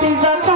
Happy birthday.